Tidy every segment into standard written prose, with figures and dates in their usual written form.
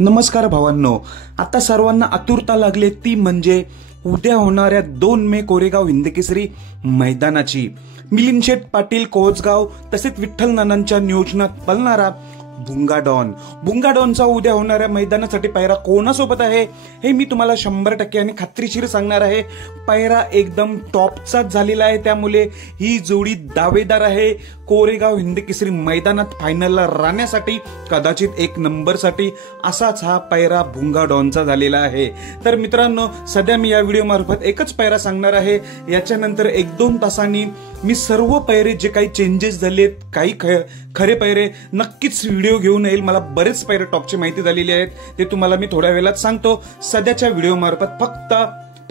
नमस्कार भावांनो, आता सर्वांना आतुरता लागली ती म्हणजे उद्या होणाऱ्या 2 मे कोरेगाव हिंदकेसरी मैदानाची। मिलिंद शेठ पाटील कोचगाव तसेच विठ्ठल नानांच्या नियोजनात पळणारा भुंगा डॉनचा उद्या होणाऱ्या मैदानासाठी पायरा कोणासोबत आहे हे मी तुम्हाला 100% आणि खात्रीशीर सांगणार आहे। पायरा एकदम टॉपचाच झालेला आहे, त्यामुळे ही जोडी दावेदार आहे कोरेगाव हिंदकेसरी मैदानात फायनलला राहण्यासाठी, कदाचित 1 नंबरसाठी असाच हा पायरा भुंगा डॉनचा झालेला आहे। तर मित्रांनो, सध्या मी या व्हिडिओ मार्फत एकच पायरा सांगणार आहे। याच्यानंतर 1-2 तासांनी मी सर्व पायरे जे काही चेंजेस झालेत, काही खरे पायरे नक्कीच व्हिडिओ घेऊन येईल। मला बरेच पायरे टॉपची माहिती झालेली आहेत, ते तुम्हाला मी थोड्या वेळात सांगतो। सध्याच्या व्हिडिओ मार्फत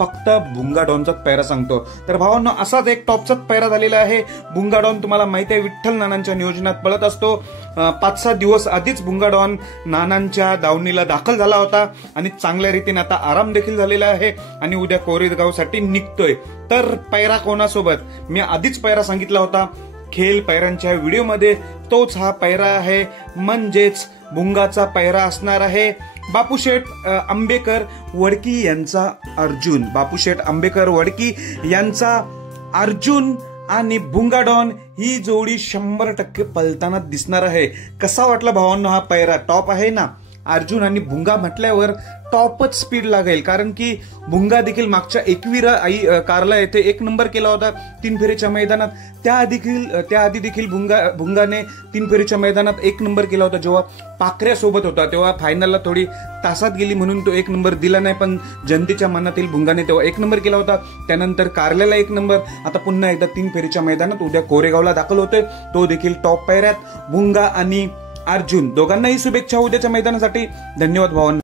फक्त भुंगा डॉनचाच पायरा सांगतो। तर भावांनो, असाच एक टॉपचाच पायरा झालेला आहे। भुंगा डॉन तुम्हाला माहिती आहे विठ्ठल नानांच्या नियोजनात पळत असतो। 5-6 दिवस आधीच भुंगा डॉन नानांच्या दावणीला दाखल झाला होता आणि चांगल्या रीतीने आता आराम देखील झालेला आहे आणि उद्या कोरेगावसाठी निघतोय। तर पायरा कोणासोबत, मी आधीच पायरा सांगितला होता खेळ पायऱ्यांच्या व्हिडिओमध्ये, तोच हा पायरा आहे, म्हणजेच भुंगाचा पायरा असणार आहे बापूशेठ आंबेकर वडकी यांचा अर्जुन। बापूशेठ आंबेकर वडकी यांचा अर्जुन आणि भुंगा डॉन ही जोडी 100% पळताना दिसणार आहे। कसा वाटला भावांनो हा पायरा? टॉप आहे ना। अर्जुन आणि भुंगा म्हटल्यावर टॉपच स्पीड लागेल, कारण की भुंगा देखील मागच्या एकविरा कारला येथे 1 नंबर केला होता 3 फेरीच्या मैदानात। त्याआधी देखील भुंगाने 3 फेरीच्या मैदानात 1 नंबर केला होता, जेव्हा पाखऱ्या सोबत होता तेव्हा फायनलला थोडी तासात गेली म्हणून तो 1 नंबर दिला नाही, पण जनतेच्या मनातील भुंगाने तेव्हा 1 नंबर केला होता। त्यानंतर कारल्याला 1 नंबर, आता पुन्हा एकदा 3 फेरीच्या मैदानात उद्या कोरेगावला दाखल होतोय, तो देखील टॉप पायऱ्यात। भुंगा आणि अर्जुन दोघांनाही शुभेच्छा उद्याच्या मैदानासाठी। धन्यवाद भावांनो।